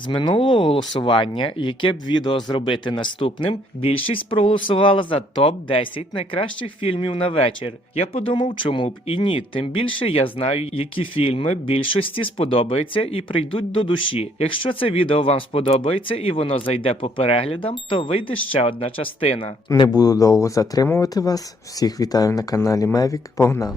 З минулого голосування, яке б відео зробити наступним, більшість проголосувала за топ 10 найкращих фільмів на вечір. Я подумав, чому б і ні. Тим більше я знаю, які фільми більшості сподобаються і прийдуть до душі. Якщо це відео вам сподобається і воно зайде по переглядам, то вийде ще одна частина. Не буду довго затримувати вас. Всіх вітаю на каналі Мевік. Погнали!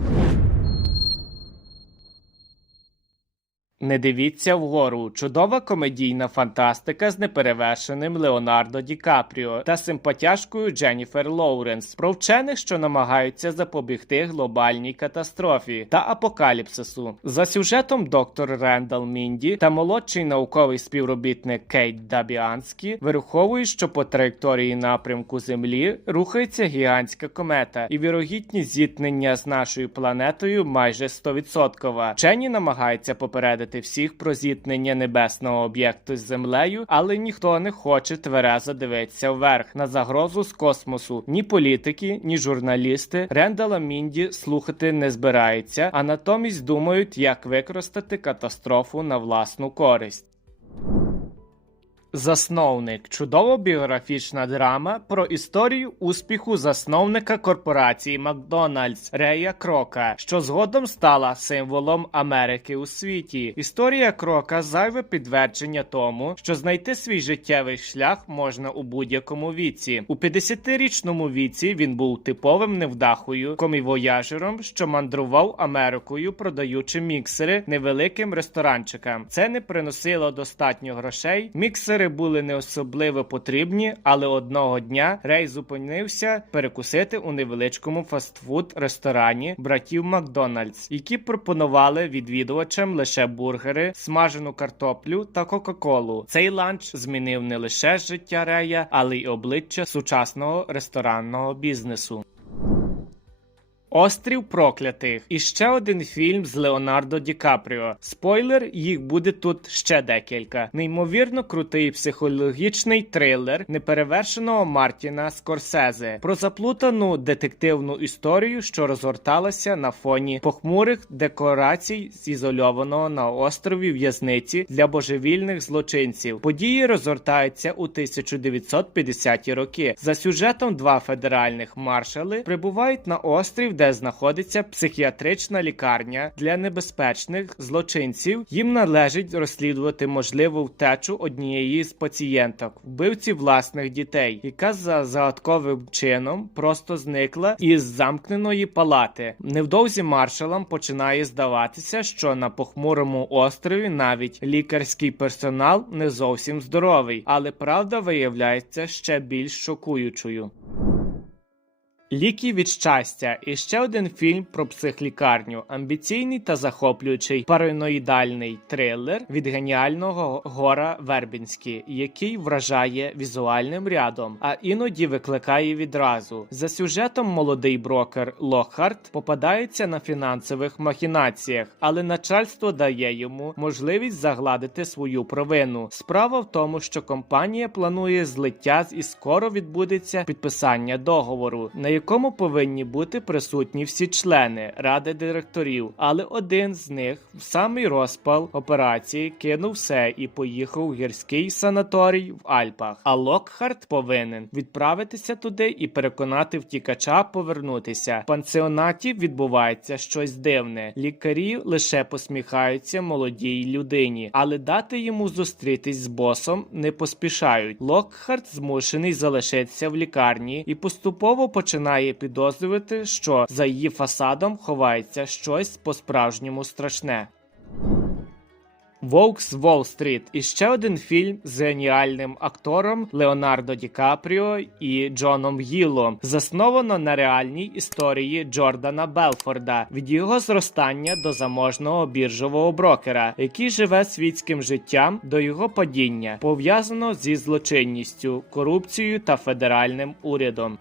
Не дивіться вгору. Чудова комедійна фантастика з неперевершеним Леонардо Ді Капріо та симпатяшкою Дженніфер Лоуренс про вчених, що намагаються запобігти глобальній катастрофі та апокаліпсису. За сюжетом доктор Рендал Мінді та молодший науковий співробітник Кейт Дабіанські вираховують, що по траєкторії напрямку Землі рухається гігантська комета, і вірогідність зіткнення з нашою планетою майже 100%. Вчені намагаються попередити всіх про зіткнення небесного об'єкту з землею, але ніхто не хоче тверезо дивитися вверх на загрозу з космосу. Ні політики, ні журналісти Рендала Мінді слухати не збираються, а натомість думають, як використати катастрофу на власну користь. Засновник чудово біографічна драма про історію успіху засновника корпорації Макдональдс Рея Крока, що згодом стала символом Америки у світі. Історія Крока зайве підтвердження тому, що знайти свій життєвий шлях можна у будь-якому віці. У 50-річному віці він був типовим невдахою, комівояжером, що мандрував Америкою, продаючи міксери невеликим ресторанчикам. Це не приносило достатньо грошей. Міксери були не особливо потрібні, але одного дня Рей зупинився перекусити у невеличкому фастфуд ресторані братів Макдональдс, які пропонували відвідувачам лише бургери, смажену картоплю та кока-колу. Цей ланч змінив не лише життя Рея, але й обличчя сучасного ресторанного бізнесу. Острів проклятих і ще один фільм з Леонардо Ді Капріо. Спойлер, їх буде тут ще декілька. Неймовірно крутий психологічний трилер неперевершеного Мартіна Скорсезе про заплутану детективну історію, що розгорталася на фоні похмурих декорацій з ізольованого на острові в'язниці для божевільних злочинців. Події розгортаються у 1950-ті роки. За сюжетом два федеральних маршали прибувають на острів, де знаходиться психіатрична лікарня для небезпечних злочинців. Їм належить розслідувати можливу втечу однієї з пацієнток, вбивці власних дітей, яка за загадковим чином просто зникла із замкненої палати. Невдовзі маршалам починає здаватися, що на похмурому острові навіть лікарський персонал не зовсім здоровий, але правда виявляється ще більш шокуючою. Ліки від щастя і ще один фільм про психлікарню, амбіційний та захоплюючий параноїдальний трилер від геніального гора Вербінські, який вражає візуальним рядом, а іноді викликає відразу. За сюжетом молодий брокер Локхарт попадається на фінансових махінаціях, але начальство дає йому можливість загладити свою провину. Справа в тому, що компанія планує злиття і скоро відбудеться підписання договору, на якому повинні бути присутні всі члени ради директорів, але один з них в самий розпал операції кинув все і поїхав у гірський санаторій в Альпах. А Локхарт повинен відправитися туди і переконати втікача повернутися. В пансіонаті відбувається щось дивне. Лікарі лише посміхаються молодій людині, але дати йому зустрітись з босом не поспішають. Локхарт змушений залишитися в лікарні і поступово починає підозрювати, що за її фасадом ховається щось по-справжньому страшне. Вовк з Уолл-стріт і ще один фільм з геніальним актором Леонардо Ді Капріо і Джоном Гіллом, засновано на реальній історії Джордана Белфорда від його зростання до заможного біржового брокера, який живе світським життям до його падіння, пов'язано зі злочинністю, корупцією та федеральним урядом.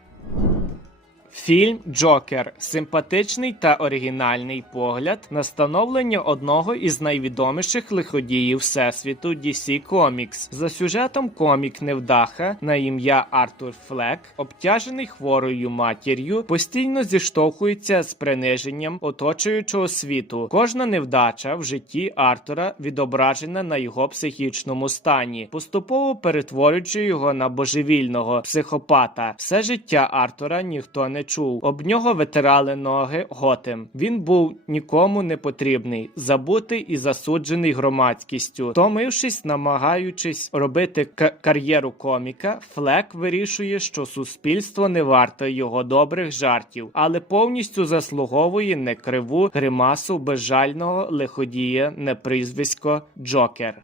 Фільм Джокер симпатичний та оригінальний погляд на становлення одного із найвідоміших лиходіїв всесвіту DC Comics. За сюжетом комік невдаха на ім'я Артур Флек, обтяжений хворою матір'ю, постійно зіштовхується з приниженням оточуючого світу. Кожна невдача в житті Артура відображена на його психічному стані, поступово перетворюючи його на божевільного психопата. Все життя Артура ніхто не чув. Об нього витирали ноги готем. Він був нікому не потрібний, забутий і засуджений громадськістю. Втомившись, намагаючись робити кар'єру коміка, Флек вирішує, що суспільство не варте його добрих жартів, але повністю заслуговує не криву гримасу безжального лиходія на прізвисько Джокер.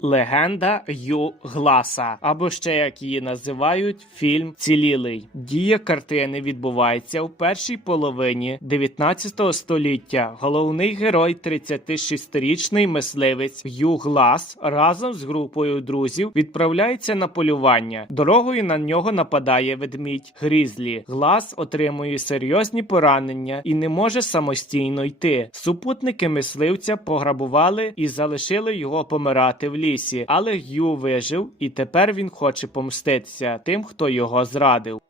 Легенда Ю Гласа, або ще як її називають, фільм Цілілий. Дія картини відбувається у першій половині 19 століття. Головний герой, 36-річний мисливець Ю Глас, разом з групою друзів відправляється на полювання. Дорогою на нього нападає ведмідь Грізлі. Глас отримує серйозні поранення і не може самостійно йти. Супутники мисливця пограбували і залишили його помирати в лісі. Але Гю вижив, і тепер він хоче помститися тим, хто його зрадив.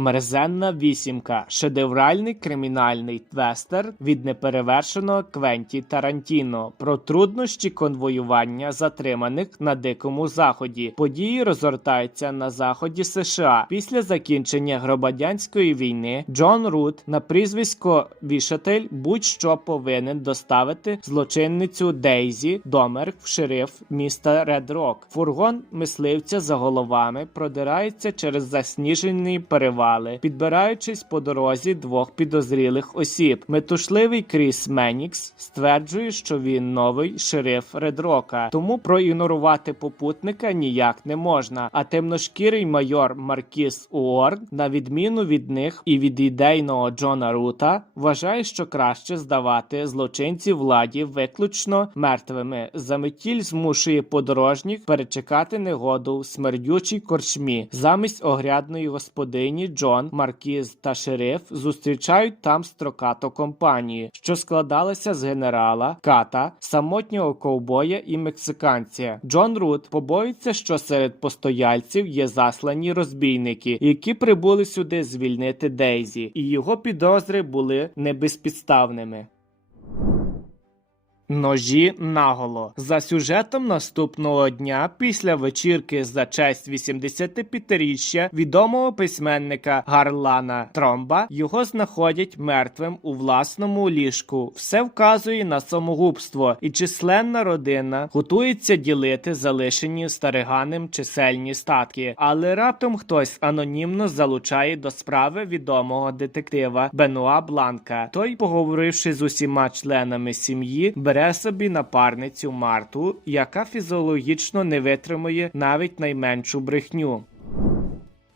Мерзенна вісімка шедевральний кримінальний твестер від неперевершеного Квенті Тарантіно про труднощі конвоювання затриманих на дикому заході. Події розгортаються на заході США. Після закінчення громадянської війни Джон Рут на прізвисько Вішатель будь-що повинен доставити злочинницю Дейзі Домер в шериф міста Редрок. Фургон мисливця за головами продирається через засніжені перевали, підбираючись по дорозі двох підозрілих осіб. Метушливий Кріс Менікс стверджує, що він новий шериф Редрока, тому проігнорувати попутника ніяк не можна. А темношкірий майор Маркіс Уорд, на відміну від них і від ідейного Джона Рута, вважає, що краще здавати злочинців владі виключно мертвими. Заметіль змушує подорожніх перечекати негоду в смердючій корчмі. Замість огрядної господині Джон, Маркіз та шериф зустрічають там строкато компанії, що складалася з генерала, ката, самотнього ковбоя і мексиканця. Джон Рут побоїться, що серед постояльців є заслані розбійники, які прибули сюди звільнити Дейзі, і його підозри були небезпідставними. Ножі наголо за сюжетом наступного дня після вечірки за честь 85-річчя відомого письменника Гарлана Тромба його знаходять мертвим у власному ліжку. Все вказує на самогубство, і численна родина готується ділити залишені стариганим чисельні статки. Але раптом хтось анонімно залучає до справи відомого детектива Бенуа Бланка. Той, поговоривши з усіма членами сім'ї, бере собі напарницю Марту, яка фізіологічно не витримує навіть найменшу брехню.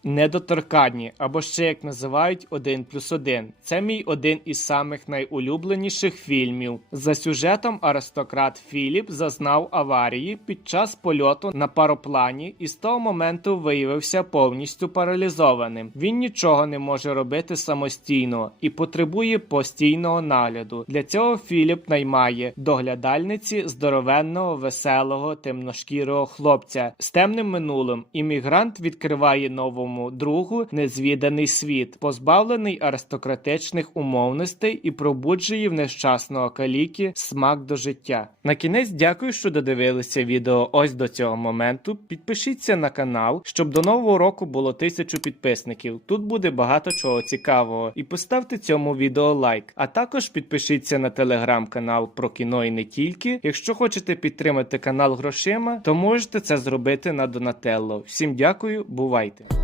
Недоторканні, або ще як називають один плюс один. Це мій один із самих найулюбленіших фільмів. За сюжетом аристократ Філіп зазнав аварії під час польоту на пароплані і з того моменту виявився повністю паралізованим. Він нічого не може робити самостійно і потребує постійного нагляду. Для цього Філіп наймає доглядальниці здоровенного, веселого, темношкірого хлопця з темним минулим. Іммігрант відкриває новому другу незвіданий світ, позбавлений аристократичних умовностей і пробуджує в нещасного каліки смак до життя. На кінець дякую, що додивилися відео ось до цього моменту. Підпишіться на канал, щоб до нового року було тисячу підписників. Тут буде багато чого цікавого. І поставте цьому відео лайк. А також підпишіться на телеграм-канал про кіно і не тільки. Якщо хочете підтримати канал грошима, то можете це зробити на Донателло. Всім дякую, бувайте!